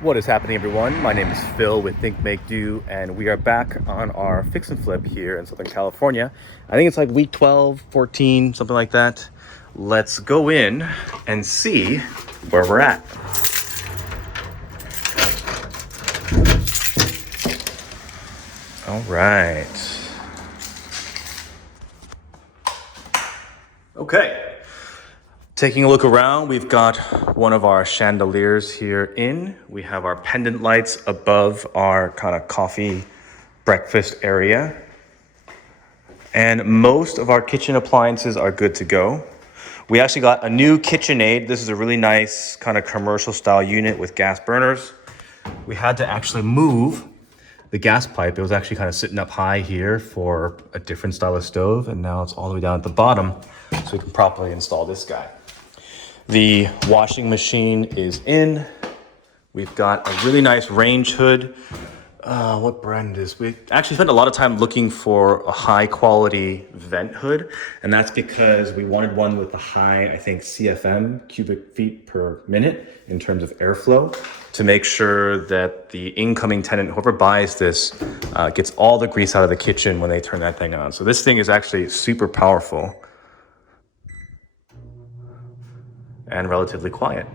What is happening, everyone? My name is Phil with Think Make Do, and we are back on our fix and flip here in Southern California. I think it's like week 12, 14, something like that. Let's go in and see where we're at. All right. Okay. Taking a look around, we've got one of our chandeliers here in. We have our pendant lights above our kind of coffee breakfast area. And most of our kitchen appliances are good to go. We actually got a new KitchenAid. This is a really nice kind of commercial style unit with gas burners. We had to actually move the gas pipe. It was actually kind of sitting up high here for a different style of stove, and now it's all the way down at the bottom so we can properly install this guy. The washing machine is in. We've got a really nice range hood. What brand is this? We actually spent a lot of time looking for a high quality vent hood, and that's because we wanted one with a high, I think, CFM, cubic feet per minute, in terms of airflow, to make sure that the incoming tenant, whoever buys this, gets all the grease out of the kitchen when they turn that thing on. So this thing is actually super powerful and relatively quiet.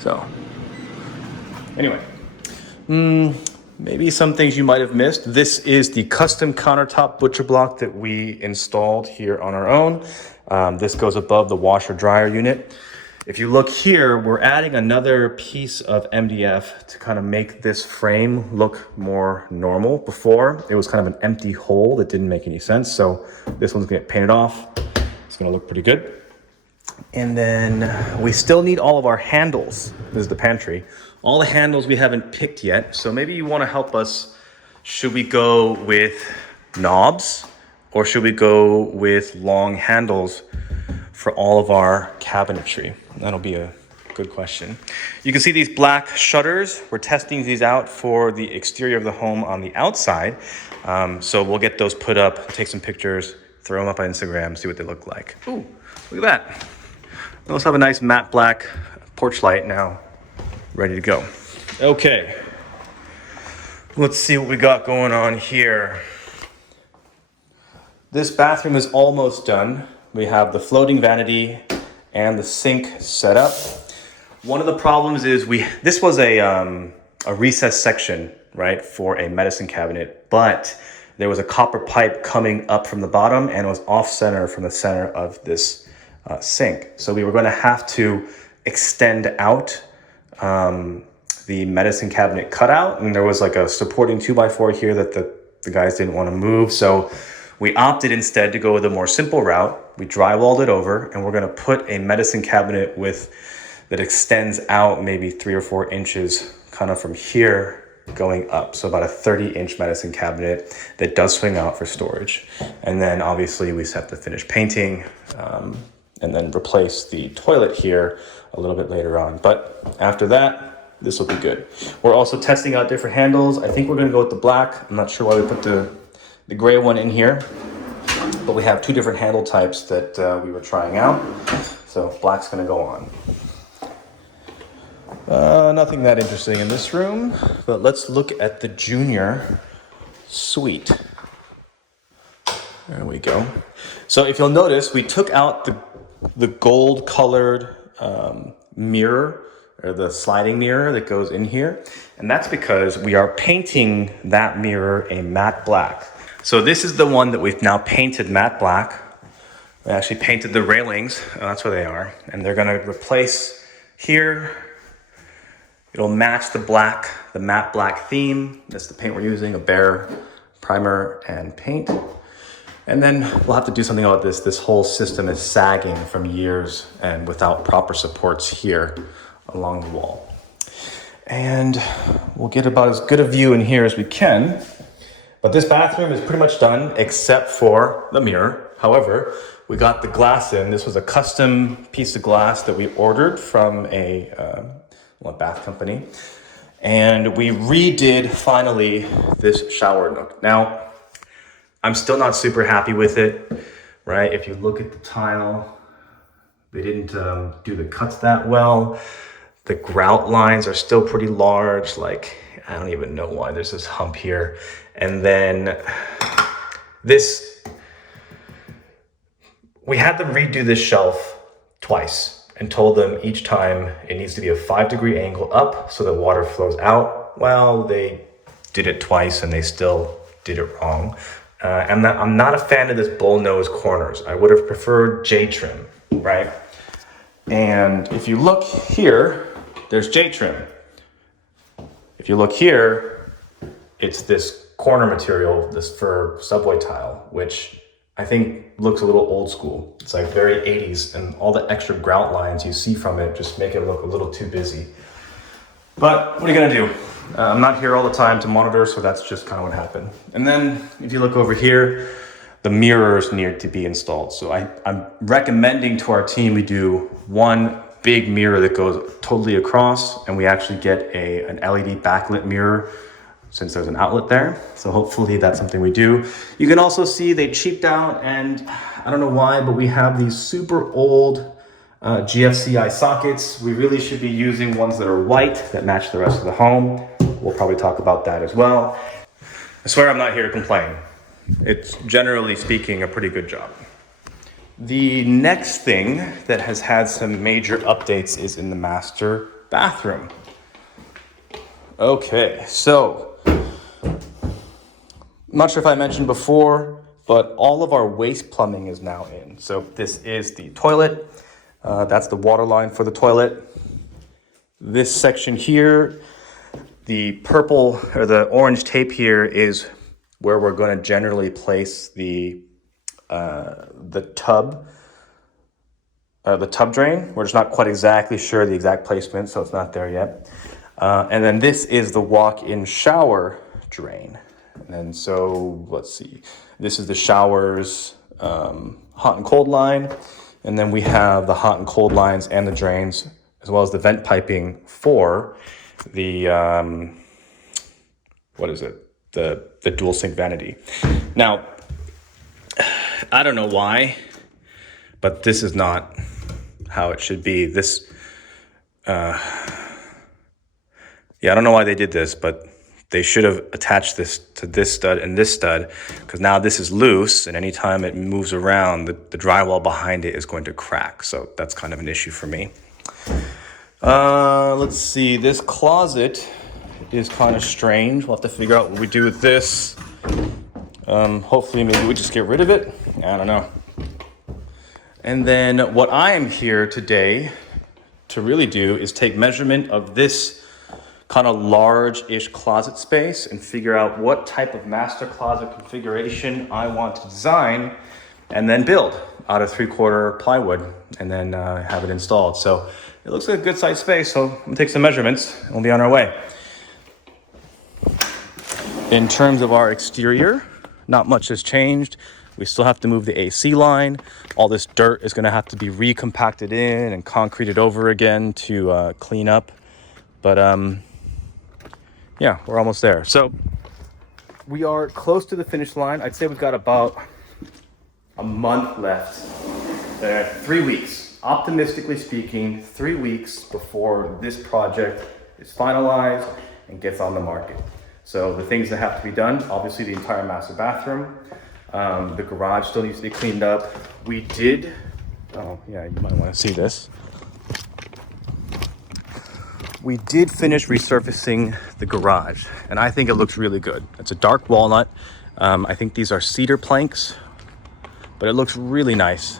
So, anyway. Maybe some things you might have missed. This is the custom countertop butcher block that we installed here on our own. This goes above the washer dryer unit. If you look here, we're adding another piece of MDF to kind of make this frame look more normal. Before, it was kind of an empty hole that didn't make any sense. So this one's gonna get painted off. It's gonna look pretty good. And then we still need all of our handles. This is the pantry. All the handles we haven't picked yet. So maybe you want to help us. Should we go with knobs or should we go with long handles for all of our cabinetry? That'll be a good question. You can see these black shutters. We're testing these out for the exterior of the home on the outside. So we'll get those put up, take some pictures, throw them up on Instagram, see what they look like. Ooh, look at that. We also have a nice matte black porch light now, ready to go. Okay, let's see what we got going on here. This bathroom is almost done. We have the floating vanity and the sink set up. One of the problems is this was a recessed section, right, for a medicine cabinet, but there was a copper pipe coming up from the bottom and it was off center from the center of this sink. So we were going to have to extend out the medicine cabinet cutout, and there was like a supporting 2x4 here that the guys didn't want to move. So we opted instead to go with a more simple route. We drywalled it over, and we're going to put a medicine cabinet that extends out maybe 3 or 4 inches kind of from here going up. So about a 30-inch medicine cabinet that does swing out for storage. And then obviously we set the finished painting, and then replace the toilet here a little bit later on. But after that, this will be good. We're also testing out different handles. I think we're gonna go with the black. I'm not sure why we put the gray one in here, but we have 2 different handle types that we were trying out. So black's gonna go on. Nothing that interesting in this room, but let's look at the junior suite. There we go. So if you'll notice, we took out the gold colored mirror, or the sliding mirror that goes in here. And that's because we are painting that mirror a matte black. So this is the one that we've now painted matte black. We actually painted the railings, that's where they are. And they're gonna replace here. It'll match the matte black theme. That's the paint we're using, a bare primer and paint. And then we'll have to do something about this. This whole system is sagging from years and without proper supports here along the wall. And we'll get about as good a view in here as we can. But this bathroom is pretty much done except for the mirror. However, we got the glass in. This was a custom piece of glass that we ordered from a bath company. And we redid finally this shower nook. Now, I'm still not super happy with it, right? If you look at the tile, they didn't do the cuts that well. The grout lines are still pretty large. Like, I don't even know why there's this hump here. And then we had them redo this shelf twice and told them each time it needs to be a 5-degree angle up so that water flows out. Well, they did it twice and they still did it wrong. I'm not a fan of this bullnose corners. I would have preferred J-trim, right? And if you look here, there's J-trim. If you look here, it's this corner material, this fur subway tile, which I think looks a little old school. It's like very 80s, and all the extra grout lines you see from it just make it look a little too busy. But what are you gonna do? I'm not here all the time to monitor, so that's just kind of what happened. And then if you look over here, the mirrors need to be installed. So I'm recommending to our team we do one big mirror that goes totally across, and we actually get an LED backlit mirror since there's an outlet there. So hopefully that's something we do. You can also see they cheaped out, and I don't know why, but we have these super old GFCI sockets. We really should be using ones that are white that match the rest of the home. We'll probably talk about that as well. I swear I'm not here to complain. It's generally speaking a pretty good job. The next thing that has had some major updates is in the master bathroom. Okay, so I'm not sure if I mentioned before, but all of our waste plumbing is now in. So this is the toilet. That's the water line for the toilet. This section here, the purple or the orange tape here is where we're going to generally place the tub drain. We're just not quite exactly sure the exact placement, so it's not there yet. And then this is the walk-in shower drain. And so let's see, this is the shower's hot and cold line. And then we have the hot and cold lines and the drains, as well as the vent piping for the, the dual sink vanity. Now, I don't know why, but this is not how it should be. I don't know why they did this, but they should have attached this to this stud and this stud, because now this is loose, and anytime it moves around, the drywall behind it is going to crack. So that's kind of an issue for me. Let's see, this closet is kind of strange. We'll have to figure out what we do with this. Hopefully maybe we just get rid of it. I don't know. And then what I am here today to really do is take measurement of this kind of large-ish closet space and figure out what type of master closet configuration I want to design and then build out of 3/4 plywood and then have it installed. So it looks like a good sized space, so I'm gonna take some measurements and we'll be on our way. In terms of our exterior, not much has changed. We still have to move the AC line. All this dirt is gonna have to be recompacted in and concreted over again to clean up. But yeah, we're almost there. So we are close to the finish line. I'd say we've got about a month left. 3 weeks, optimistically speaking, 3 weeks before this project is finalized and gets on the market. So the things that have to be done, obviously the entire master bathroom, the garage still needs to be cleaned up. We did, oh yeah, you might want to see this. We did finish resurfacing the garage, and I think it looks really good. It's a dark walnut. I think these are cedar planks, but it looks really nice.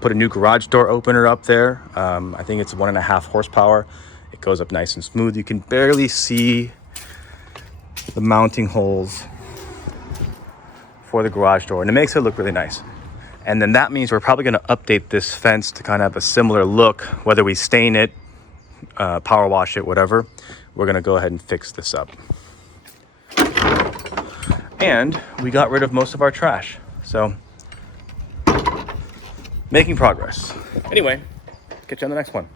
Put a new garage door opener up there. I think it's 1.5 horsepower. It goes up nice and smooth. You can barely see the mounting holes for the garage door, and it makes it look really nice. And then that means we're probably going to update this fence to kind of have a similar look, whether we stain it, power wash it, whatever. We're gonna go ahead and fix this up. And we got rid of most of our trash, so making progress. Anyway, catch you on the next one.